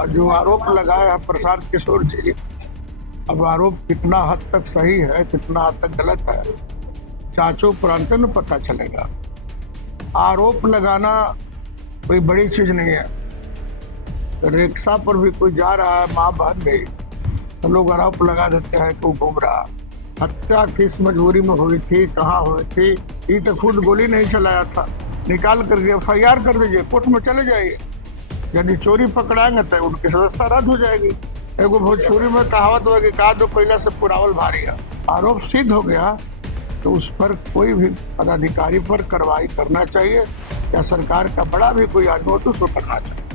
और जो आरोप लगाया है प्रशांत किशोर जी, अब आरोप कितना हद तक सही है कितना हद तक गलत है, जांचों उपरांत में पता चलेगा। आरोप लगाना कोई बड़ी चीज नहीं है। रिक्शा पर भी कोई जा रहा है, माँ बहन गई, तो लोग आरोप लगा देते हैं कि वो घूम रहा। हत्या किस मजबूरी में हुई थी, कहाँ हुई थी, ये तो खुद गोली नहीं चलाया था। निकाल करके FIR कर दीजिए, कोर्ट में चले जाइए। यदि चोरी पकड़ाएंगे तो उनकी सदस्यता रद्द हो जाएगी। एगो भोजपुरी में कहावत हुआ कि का दो कोयला से पुरावल भारी है। आरोप सिद्ध हो गया तो उस पर कोई भी पदाधिकारी पर कार्रवाई करना चाहिए, या सरकार का बड़ा भी कोई आदमी हो तो उसको करना चाहिए।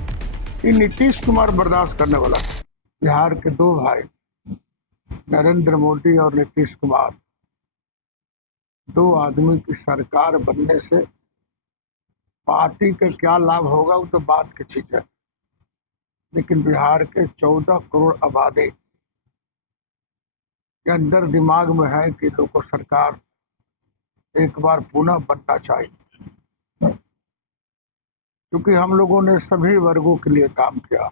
ये नीतीश कुमार बर्दाश्त करने वाला। बिहार के दो भाई नरेंद्र मोदी और नीतीश कुमार, दो आदमी की सरकार बनने से पार्टी का क्या लाभ होगा वो तो बात की चीज है, लेकिन बिहार के 14 करोड़ आबादी के अंदर दिमाग में है कि लोगों को सरकार एक बार पुनः बनना चाहिए, क्योंकि हम लोगों ने सभी वर्गों के लिए काम किया।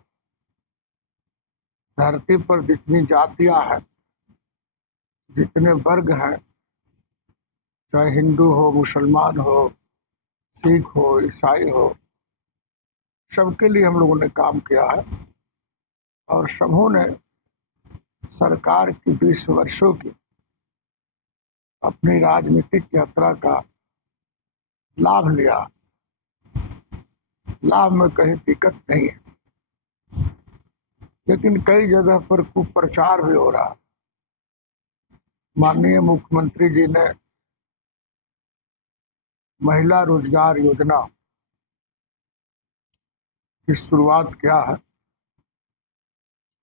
धरती पर जितनी जातियां हैं, जितने वर्ग हैं, चाहे हिंदू हो, मुसलमान हो, सिख हो, ईसाई हो, सबके लिए हम लोगों ने काम किया है। और सबों ने सरकार की 20 वर्षों की अपनी राजनीतिक यात्रा का लाभ लिया। लाभ में कहीं दिक्कत नहीं है, लेकिन कई जगह पर कुप्रचार भी हो रहा। माननीय मुख्यमंत्री जी ने महिला रोजगार योजना की शुरुआत किया है।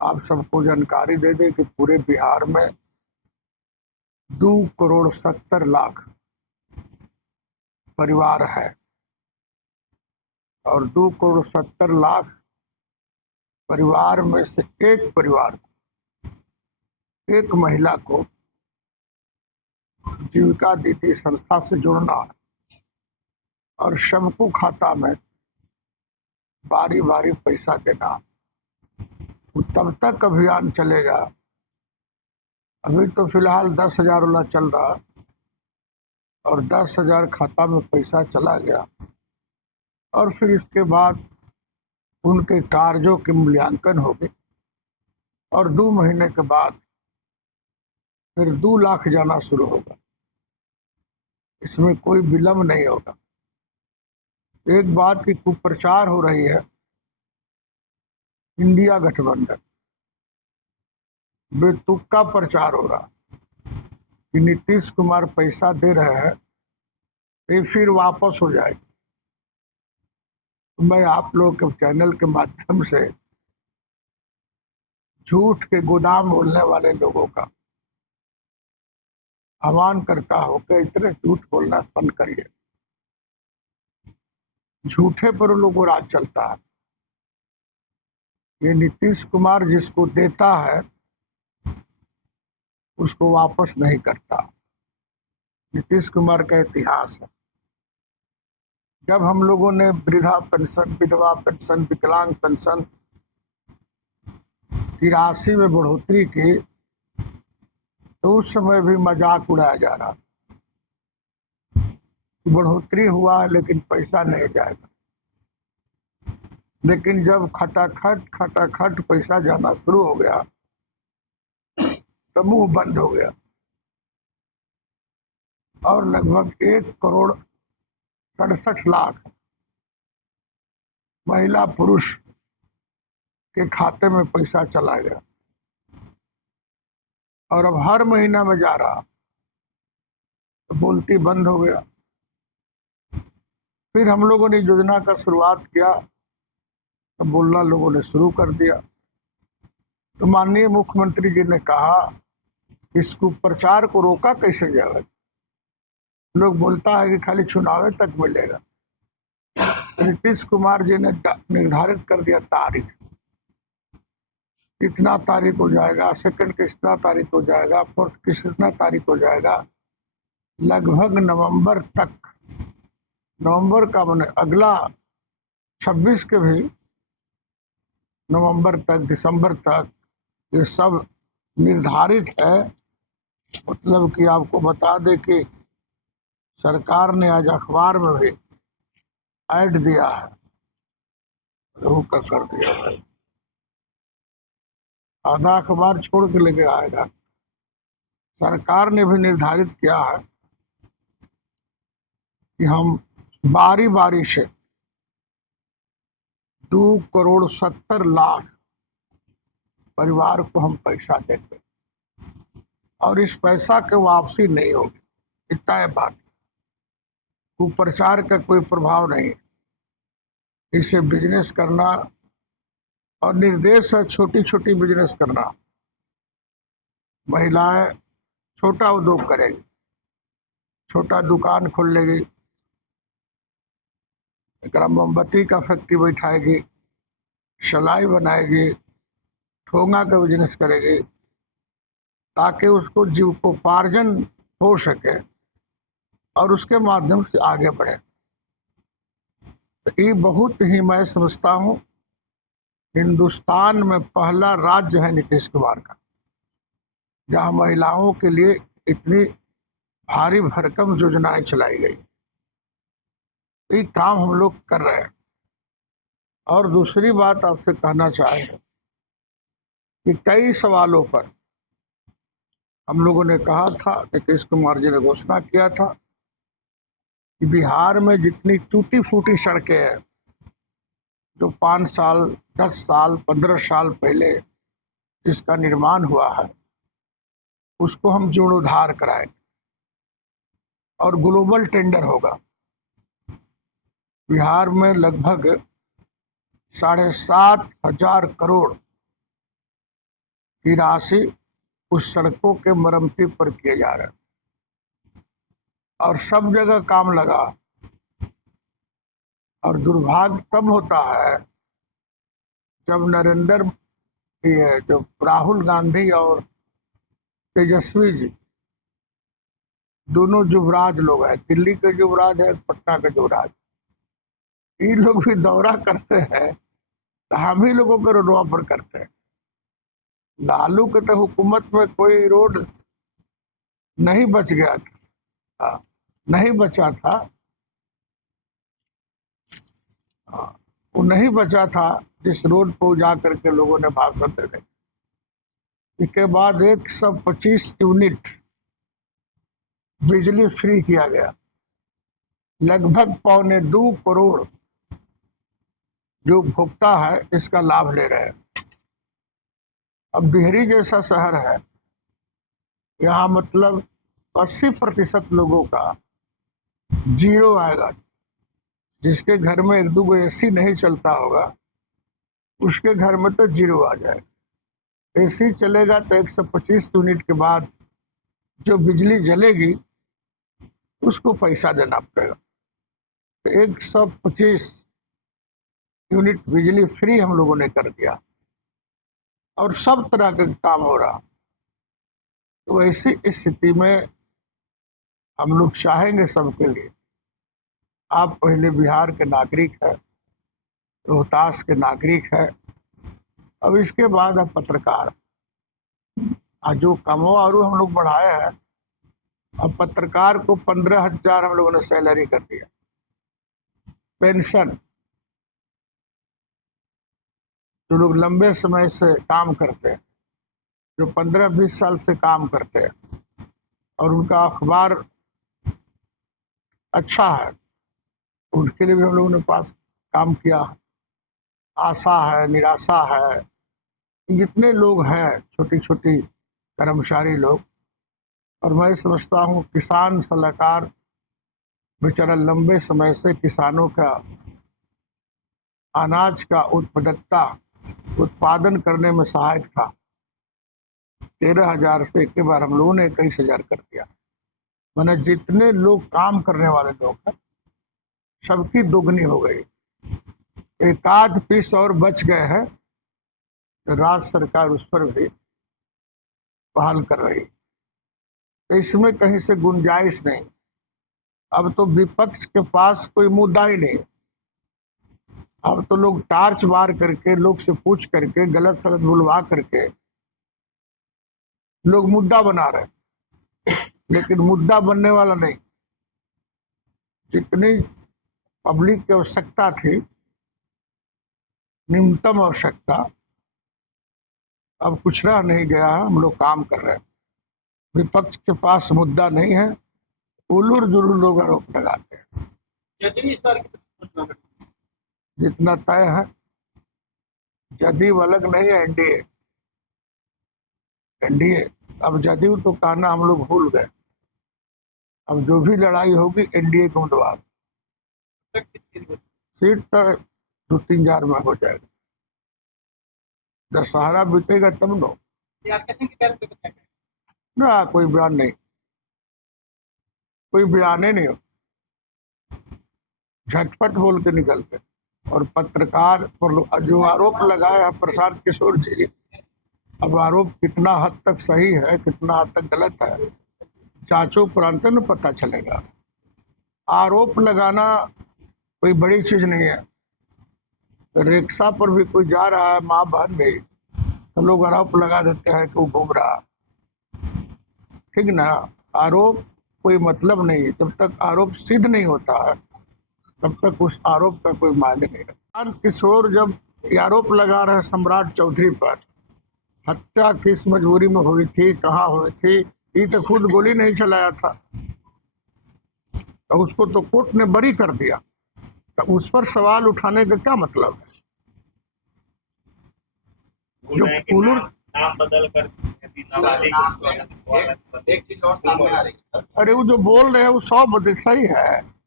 आप सबको जानकारी दे दें कि पूरे बिहार में 2,70,00,000 परिवार है, और 2,70,00,000 परिवार में से एक परिवार को, एक महिला को जीविका दीदी संस्था से जोड़ना है, और सबको खाता में बारी बारी पैसा देना। वो तब तक अभियान चलेगा। अभी तो फिलहाल 10,000 वाला चल रहा, और 10,000 खाता में पैसा चला गया, और फिर इसके बाद उनके कार्यों के मूल्यांकन होंगे, और 2 महीने के बाद फिर 2 लाख जाना शुरू होगा। इसमें कोई विलम्ब नहीं होगा। एक बात की कुप्रचार हो रही है, इंडिया गठबंधन बेतुका प्रचार हो रहा कि नीतीश कुमार पैसा दे रहे हैं, ये फिर वापस हो जाएगी। मैं आप लोग के चैनल के माध्यम से झूठ के गोदाम बोलने वाले लोगों का आह्वान करता हूं कि इतने झूठ बोलना बंद करिए। झूठे पर उन लोगों राज चलता है। ये नीतीश कुमार जिसको देता है उसको वापस नहीं करता। नीतीश कुमार का इतिहास है। जब हम लोगों ने वृद्धा पेंशन, विधवा पेंशन, विकलांग पेंशन की राशि में बढ़ोतरी की, तो उस समय भी मजाक उड़ाया जा रहा कि बढ़ोतरी हुआ है लेकिन पैसा नहीं जाएगा। लेकिन जब खटाखट पैसा जाना शुरू हो गया तो मुंह बंद हो गया, और लगभग 1,67,00,000 महिला पुरुष के खाते में पैसा चला गया, और अब हर महीना में जा रहा, तो बोलती बंद हो गया। फिर हम लोगों ने योजना का शुरुआत किया तो बोलना लोगों ने शुरू कर दिया। तो माननीय मुख्यमंत्री जी ने कहा इसको प्रचार को रोका कैसे जाएगा। लोग बोलता है कि खाली चुनाव तक मिलेगा। नीतीश कुमार जी ने निर्धारित कर दिया तारीख, कितना तारीख हो जाएगा, सेकंड कितना तारीख हो जाएगा, फोर्थ कितना तारीख हो जाएगा। लगभग नवंबर तक, नवंबर का मैंने अगला 26 के भी नवंबर तक, दिसंबर तक, ये सब निर्धारित है। मतलब कि आपको बता दें कि सरकार ने आज अखबार में भी ऐड दिया है, रोक कर दिया है, आधा अखबार छोड़ के लेके आएगा। सरकार ने भी निर्धारित किया है कि हम बारी बारी से 2,70,00,000 परिवार को हम पैसा देंगे और इस पैसा के वापसी नहीं होगी। इतना है बात, कुप्रचार का कोई प्रभाव नहीं। इसे बिजनेस करना और निर्देश है छोटी छोटी बिजनेस करना। महिलाएं छोटा उद्योग करेगी, छोटा दुकान खोल लेगी, एक मोमबत्ती का फैक्ट्री बैठाएगी, सिलाई बनाएगी, ठोंगा का बिजनेस करेगी, ताकि उसको जीविकोपार्जन हो सके और उसके माध्यम से आगे बढ़े। तो ये बहुत ही, मैं समझता हूँ, हिंदुस्तान में पहला राज्य है नीतीश कुमार का, जहाँ महिलाओं के लिए इतनी भारी भरकम योजनाएं चलाई गई। ये काम हम लोग कर रहे हैं। और दूसरी बात आपसे कहना चाहे कि कई सवालों पर हम लोगों ने कहा था, नीतीश कुमार जी ने घोषणा किया था कि बिहार में जितनी टूटी फूटी सड़कें हैं, जो 5 साल, 10 साल, 15 साल पहले जिसका निर्माण हुआ है, उसको हम जीर्णोद्धार कराएंगे और ग्लोबल टेंडर होगा। बिहार में लगभग 7,500 करोड़ की राशि उस सड़कों के मरम्मती पर किए जा रहे हैं और सब जगह काम लगा। और दुर्भाग्य तब होता है जब जब राहुल गांधी और तेजस्वी जी दोनों युवराज लोग हैं, दिल्ली के युवराज है, पटना के युवराज, ये लोग भी दौरा करते हैं तो हम ही लोगों को रोडवा पर करते हैं। लालू के तो हुकूमत में कोई रोड नहीं बच गया था, नहीं बचा था, वो नहीं बचा था जिस रोड पर जा करके लोगों ने भाषण दे। इसके बाद 125 यूनिट बिजली फ्री किया गया, लगभग 1.25 करोड़ जो उपभोक्ता है इसका लाभ ले रहे हैं। अब डिहरी जैसा शहर है, यहाँ मतलब 80% लोगों का जीरो आएगा। जिसके घर में 1-2 एसी नहीं चलता होगा, उसके घर में तो जीरो आ जाएगा। एसी चलेगा तो 125 यूनिट के बाद जो बिजली जलेगी उसको पैसा देना पड़ेगा। तो 125 यूनिट बिजली फ्री हम लोगों ने कर दिया और सब तरह का काम हो रहा। तो ऐसी स्थिति में हम लोग चाहेंगे सबके लिए, आप पहले बिहार के नागरिक हैं, रोहतास के नागरिक हैं, अब इसके बाद आप पत्रकार, आज जो कमो और हम लोग बढ़ाए हैं, अब पत्रकार को 15,000 हम लोगों ने सैलरी कर दिया। पेंशन, जो लोग लंबे समय से काम करते हैं, जो 15-20 साल से काम करते हैं और उनका अखबार अच्छा है, उनके लिए भी हम लोगों ने पास काम किया। आशा है, निराशा है, जितने लोग हैं छोटी छोटी कर्मचारी लोग, और मैं समझता हूँ किसान सलाहकार बेचारा लंबे समय से किसानों का अनाज का उत्पादन करने में सहायक था। 13,000 से एक बार हम लोगों ने 21,000 कर दिया। मैंने जितने लोग काम करने वाले लोग हैं सबकी दोगुनी हो गई। एक आध पीस और बच गए हैं, तो राज्य सरकार उस पर भी पहल कर रही। तो इसमें कहीं से गुंजाइश नहीं। अब तो विपक्ष के पास कोई मुद्दा ही नहीं। अब तो लोग टार्च मार करके, लोग से पूछ करके, गलत सलत बुलवा करके लोग मुद्दा बना रहे हैं, लेकिन मुद्दा बनने वाला नहीं। जितनी पब्लिक की आवश्यकता थी, न्यूनतम आवश्यकता, अब कुछ रह नहीं गया है। हम लोग काम कर रहे हैं। विपक्ष के पास मुद्दा नहीं है, उलूर जुलूर लोग आरोप लगाते हैं। जितना तय है, जदयू अलग नहीं है, एनडीए। एनडीए, अब जदयू तो कहना हम लोग भूल गए। अब जो भी लड़ाई होगी एनडीए के उम्मीदवार, सीट तो 2-3 हजार में हो जाएगा। दशहरा बीतेगा तब नो ना, कोई बयान नहीं, कोई बयान नहीं हो, झटपट बोल के निकल गए। और पत्रकार पर जो आरोप लगाया है प्रशांत किशोर जी, अब आरोप कितना हद तक सही है, कितना हद तक गलत है, जांचों उपरांत में पता चलेगा। आरोप लगाना कोई बड़ी चीज नहीं है। रिक्शा पर भी कोई जा रहा है, माँ बहन भी, तो लोग आरोप लगा देते हैं कि वो घूम रहा, ठीक ना। आरोप कोई मतलब नहीं है। जब तक आरोप सिद्ध नहीं होता है तब तक उस आरोप का कोई मायने नहीं है। प्रशांत किशोर जब ये आरोप लगा रहे हैं सम्राट चौधरी पर, हत्या किस मजबूरी में हुई थी, कहाँ हुई थी, ये तो खुद गोली नहीं चलाया था, तो उसको तो कोर्ट ने बरी कर दिया, तो उस पर सवाल उठाने का क्या मतलब है। जो उलूर, नाम बदल कर एक चीज और सामने आ रही है। अरे वो जो बोल रहे हैं वो 100% सही है।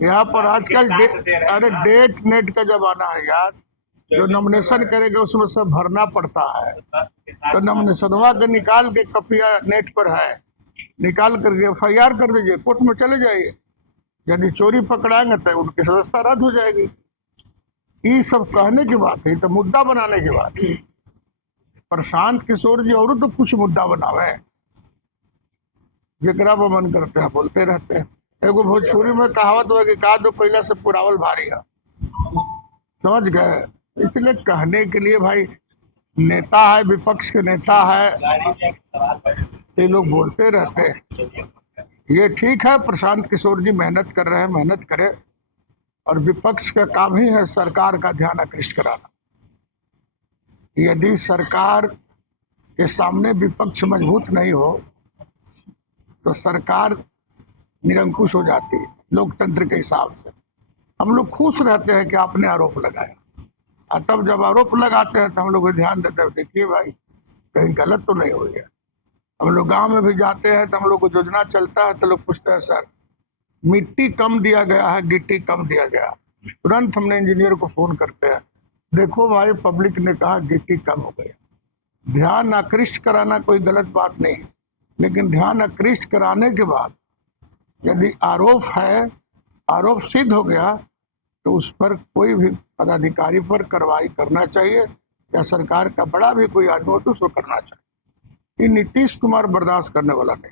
यहाँ पर आजकल अरे डेट नेट का जमाना है यार। जो नॉमिनेशन करेगा उसमें सब भरना पड़ता है, तो नॉमिनेशनवा के निकाल के कपिया नेट पर है, निकाल करके FIR कर दीजिए, कोर्ट में चले जाइए। यदि चोरी पकड़ाएंगे तो उनकी सदस्यता रद्द हो जाएगी। ये सब कहने की बात है, तो मुद्दा बनाने की बात है। प्रशांत किशोर जी और तो कुछ मुद्दा बनावे, जरा पर मन करते हैं बोलते रहते हैं। एगो भोजपुरी में कहावत हुआ कि का दो कोयला से पुरावल भारी है, समझ गए। इसलिए कहने के लिए भाई, नेता है, विपक्ष के नेता है, ये लोग बोलते रहते हैं। ये ठीक है, प्रशांत किशोर जी मेहनत कर रहे हैं, मेहनत करे। और विपक्ष का काम ही है सरकार का ध्यान आकृष्ट कराना। यदि सरकार के सामने विपक्ष मजबूत नहीं हो तो सरकार निरंकुश हो जाती है लोकतंत्र के हिसाब से। हम लोग खुश रहते हैं कि आपने आरोप लगाया, और तब जब आरोप लगाते हैं तो हम लोग ध्यान देते हैं, देखिए भाई कहीं गलत तो नहीं हुई है। हम लोग गांव में भी जाते हैं तो हम लोग को योजना चलता है तो लोग पूछते हैं सर मिट्टी कम दिया गया है, गिट्टी कम दिया गया। तुरंत हमने इंजीनियर को फोन करते हैं, देखो भाई पब्लिक ने कहा गिट्टी कम हो गई। ध्यान आकृष्ट कराना कोई गलत बात नहीं है, लेकिन ध्यान आकृष्ट कराने के बाद यदि आरोप है, आरोप सिद्ध हो गया, तो उस पर कोई भी पदाधिकारी पर कार्रवाई करना चाहिए, या सरकार का बड़ा भी कोई आदमी हो तो उसको करना चाहिए। ये नीतीश कुमार बर्दाश्त करने वाला नहीं।